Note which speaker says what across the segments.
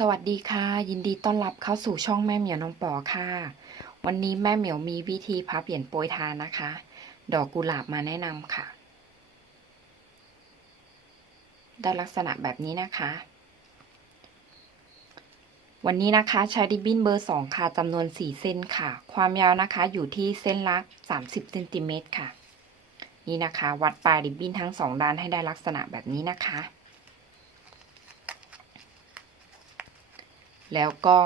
Speaker 1: สวัสดีค่ะ ยินดีต้อนรับเข้าสู่ช่องแม่เหมียวน้องปอค่ะ วันนี้แม่เหมียวมีวิธีพับเหรียญโปรยทานนะคะ ดอกกุหลาบมาแนะนำค่ะ ได้ลักษณะแบบนี้นะคะ วันนี้นะคะใช้ริบบิ้นเบอร์2ค่ะจำนวน4เส้นค่ะ ความยาวนะคะอยู่ที่เส้นละ30เซนติเมตรค่ะ นี่นะคะ วัดปลายริบบิ้นทั้งสองด้านให้ได้ลักษณะแบบนี้นะคะ แล้วก็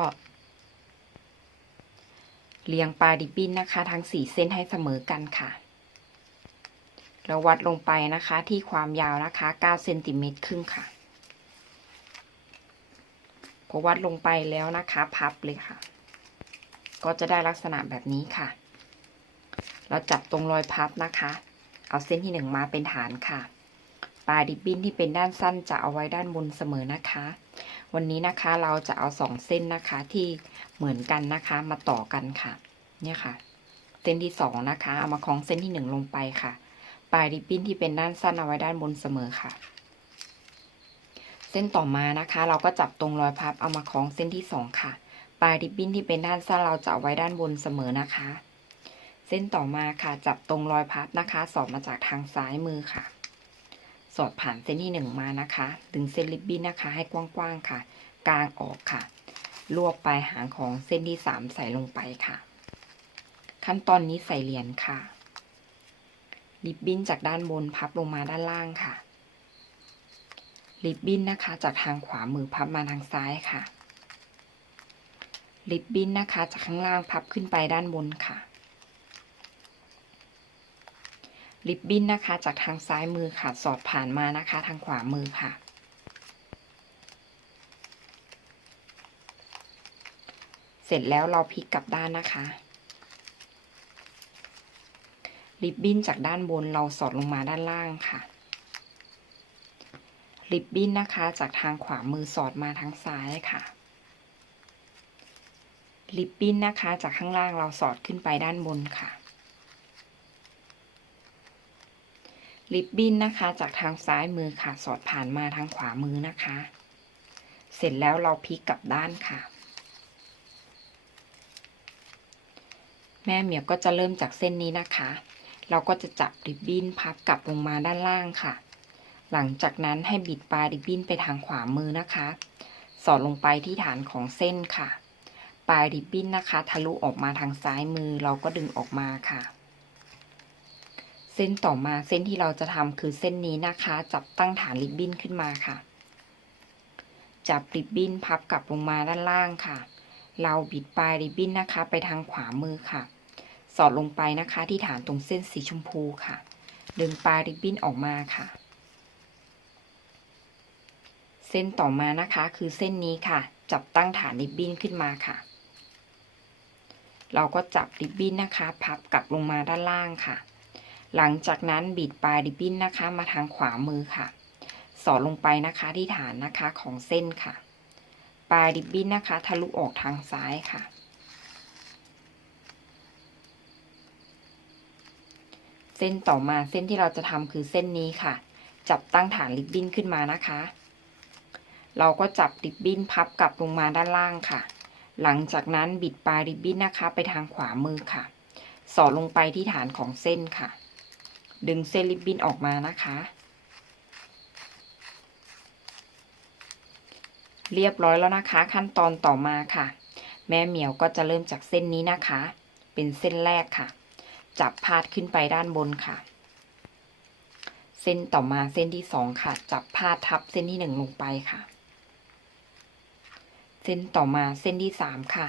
Speaker 1: เรียงปลายริบบินนะคะ ทั้งสี่เส้นให้เสมอกันค่ะแล้ววัดลงไปนะคะที่ความยาวนะคะ9เซนติเมตรครึ่งค่ะ พอวัดลงไปแล้วนะคะ พับเลยค่ะ ก็จะได้ลักษณะแบบนี้ค่ะ เราจับตรงรอยพับนะคะ เอาเส้นที่หนึ่งมาเป็นฐานค่ะ ปลายริบบินที่เป็นด้านสั้นจะเอาไว้ด้านบนเสมอนะคะ วันนี้นะคะเราจะเอาสองเส้นนะคะที่เหมือนกันนะคะมาต่อกันค่ะ เนี่ยค่ะ เส้นที่สองนะคะ เอามาคล้องเส้นที่หนึ่งลงไปค่ะ ปลายริบบิ้นที่เป็นด้านสั้นเอาไว้ด้านบนเสมอค่ะ เส้นต่อมานะคะ เราก็จับตรงรอยพับเอามาคล้องเส้นที่สองค่ะ ปลายริบบิ้นที่เป็นด้านสั้นเราจะเอาไว้ด้านบนเสมอนะคะ เส้นต่อมาค่ะจับตรงรอยพับนะคะ สอดมาจากทางซ้ายมือค่ะ สอดผ่านเส้นที่หนึ่งมานะคะ ดึงเส้นริบบิ้นนะคะ ให้กว้างๆค่ะกางออกค่ะลวกปลายหางของเส้นที่สามใส่ลงไปค่ะ ขั้นตอนนี้ใส่เหรียญค่ะ ริบบิ้นจากด้านบนพับลงมาด้านล่างค่ะ ริบบิ้นนะคะ จากทางขวามือพับมาทางซ้ายค่ะ ริบบิ้นนะคะ จากข้างล่างพับขึ้นไปด้านบนค่ะ ริบบิ้นนะคะ จากทางซ้ายมือค่ะ สอดผ่านมานะคะ ทางขวามือค่ะ เสร็จแล้วเราพลิกกลับด้านนะคะ ริบบิ้นจากด้านบนเราสอดลงมาด้านล่างค่ะ ริบบิ้นนะคะ จากทางขวามือสอดมาทางซ้ายค่ะริบบิ้นนะคะ จากข้างล่างเราสอดขึ้นไปด้านบนค่ะ ริบบิ้นนะคะ จากทางซ้ายมือค่ะ สอดผ่านมาทางขวามือนะคะ เสร็จแล้วเราพลิกกลับด้านค่ะ แม่เหมียวก็จะเริ่มจากเส้นนี้นะคะ เราก็จะจับริบบิ้นพับกลับลงมาด้านล่างค่ะ หลังจากนั้นให้บิดปลายริบบิ้นไปทางขวามือนะคะ สอดลงไปที่ฐานของเส้นค่ะ ปลายริบบิ้นนะคะ ทะลุออกมาทางซ้ายมือเราก็ดึงออกมาค่ะ ส้นต่อมาเส้นที่เราจะทำคือเส้นนี้นะคะ จับตั้งฐานริบบิ้นขึ้นมาค่ะ จับริบบิ้นพับกลับลงมาด้านล่างค่ะ เราบิดปลายริบบิ้นนะคะ ไปทางขวามือค่ะ สอดลงไปนะคะที่ฐานตรงเส้นสีชมพูค่ะ ดึงปลายริบบิ้นออกมาค่ะ เส้นต่อมานะคะคือเส้นนี้ค่ะ จับตั้งฐานริบบิ้นขึ้นมาค่ะ เราก็จับริบบิ้นนะคะ พับกลับลงมาด้านล่างค่ะ หลังจากนั้นบิดปลายริบบิ้นนะคะ มาทางขวามือค่ะ สอดลงไปนะคะที่ฐานนะคะของเส้นค่ะ ปลายริบบิ้นนะคะ ทะลุออกทางซ้ายค่ะ เส้นต่อมาเส้นที่เราจะทำคือเส้นนี้ค่ะ จับตั้งฐานริบบิ้นขึ้นมานะคะ เราก็จับริบบิ้นพับกลับลงมาด้านล่างค่ะ หลังจากนั้นบิดปลายริบบิ้นนะคะ ไปทางขวามือค่ะ สอดลงไปที่ฐานของเส้นค่ะ ดึงเส้นริบบิ้นออกมานะคะ เรียบร้อยแล้วนะคะ ขั้นตอนต่อมาค่ะ แม่เหมียวก็จะเริ่มจากเส้นนี้นะคะ เป็นเส้นแรกค่ะ จับพาดขึ้นไปด้านบนค่ะ เส้นต่อมาเส้นที่สองค่ะ จับพาดทับเส้นที่หนึ่งลงไปค่ะ เส้นต่อมาเส้นที่สามค่ะ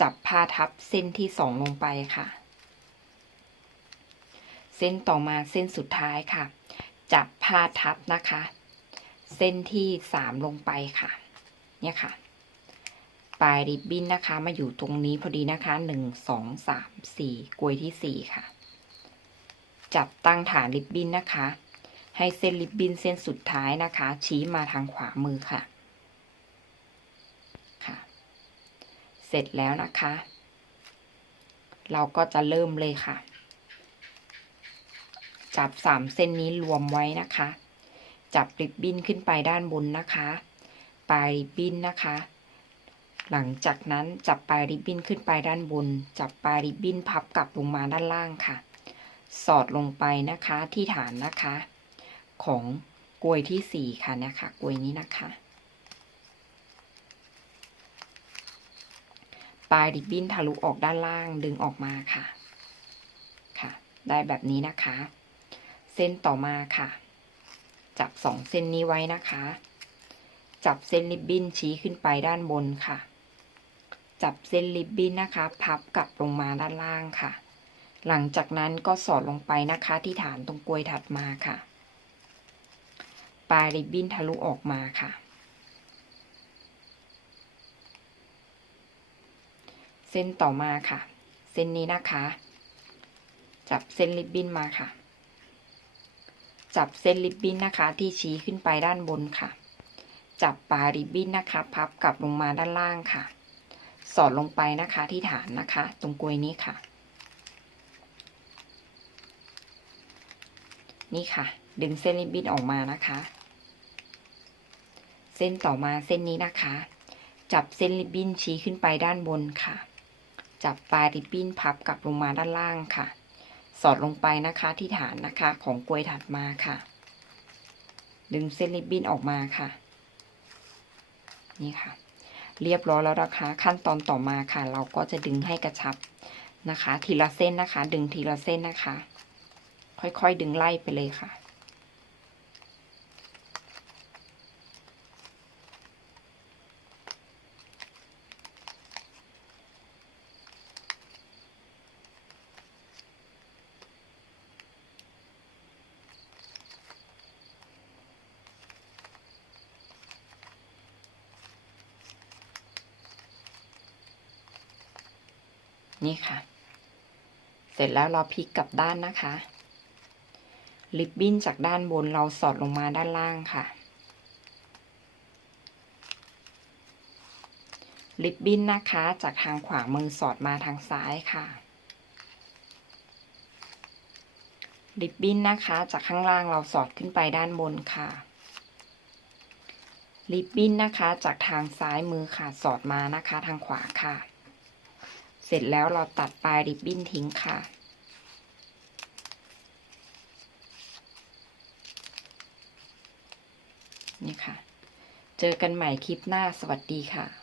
Speaker 1: จับพาดทับเส้นที่สองลงไปค่ะ เส้นต่อมาเส้นสุดท้ายค่ะ จับพาดทับนะคะ เส้นที่สามลงไปค่ะ เนี่ยค่ะ ปลายริบบิ้นนะคะ มาอยู่ตรงนี้พอดีนะคะหนึ่งสองสามสี่กลวยที่สี่ค่ะ จับตั้งฐานริบบิ้นนะคะ ให้เส้นริบบิ้นเส้นสุดท้ายนะคะ ชี้มาทางขวามือค่ะค่ะ เสร็จแล้วนะคะ เราก็จะเริ่มเลยค่ะ จับสามเส้นนี้รวมไว้นะคะ จับริบบิ้นขึ้นไปด้านบนนะคะ ปลายริบบิ้นนะคะ หลังจากนั้นจับปลายริบบิ้นขึ้นไปด้านบน จับปลายริบบิ้นพับกลับลงมาด้านล่างค่ะ สอดลงไปนะคะที่ฐานนะคะ ของกลวยที่สี่ค่ะเนี่ยค่ะกลวยนี้นะคะ ปลายริบบิ้นทะลุออกด้านล่างดึงออกมาค่ะ ค่ะ ได้แบบนี้นะคะ เส้นต่อมาค่ะ จับสองเส้นนี้ไว้นะคะ จับเส้นริบบิ้นชี้ขึ้นไปด้านบนค่ะ จับเส้นริบบิ้นนะคะ พับกลับลงมาด้านล่างค่ะ หลังจากนั้นก็สอดลงไปนะคะที่ฐานตรงกลวยถัดมาค่ะ ปลายริบบิ้นทะลุออกมาค่ะ เส้นต่อมาค่ะ เส้นนี้นะคะ จับเส้นริบบิ้นมาค่ะ จับเส้นริบบิ้นนะคะ ที่ชี้ขึ้นไปด้านบนค่ะ จับปลายริบบิ้นนะคะ พับกลับลงมาด้านล่างค่ะ สอดลงไปนะคะที่ฐานนะคะ ตรงกลวยนี้ค่ะ นี่ค่ะ ดึงเส้นริบบิ้นออกมานะคะ เส้นต่อมาเส้นนี้นะคะ จับเส้นริบบิ้นชี้ขึ้นไปด้านบนค่ะ จับปลายริบบิ้นพับกลับลงมาด้านล่างค่ะ สอดลงไปนะคะที่ฐานนะคะของกลวยถัดมาค่ะ ดึงเส้นริบบิ้นออกมาค่ะ นี่ค่ะ เรียบร้อยแล้วนะคะ ขั้นตอนต่อมาค่ะ เราก็จะดึงให้กระชับนะคะ ทีละเส้นนะคะ ดึงทีละเส้นนะคะ ค่อยๆดึงไล่ไปเลยค่ะ นี่ค่ะ เสร็จแล้วเราพลิกกลับด้านนะคะ ริบบิ้นจากด้านบนเราสอดลงมาด้านล่างค่ะ ริบบิ้นนะคะจากทางขวามือสอดมาทางซ้ายค่ะ ริบบิ้นนะคะจากข้างล่างเราสอดขึ้นไปด้านบนค่ะริบบิ้นนะคะจากทางซ้ายมือค่ะ สอดมานะคะทางขวาค่ะ ร็จแล้วเราตัดปลายริบบิ้นทิ้งค่ะ นี่ค่ะ เจอกันใหม่คลิปหน้าสวัสดีค่ะ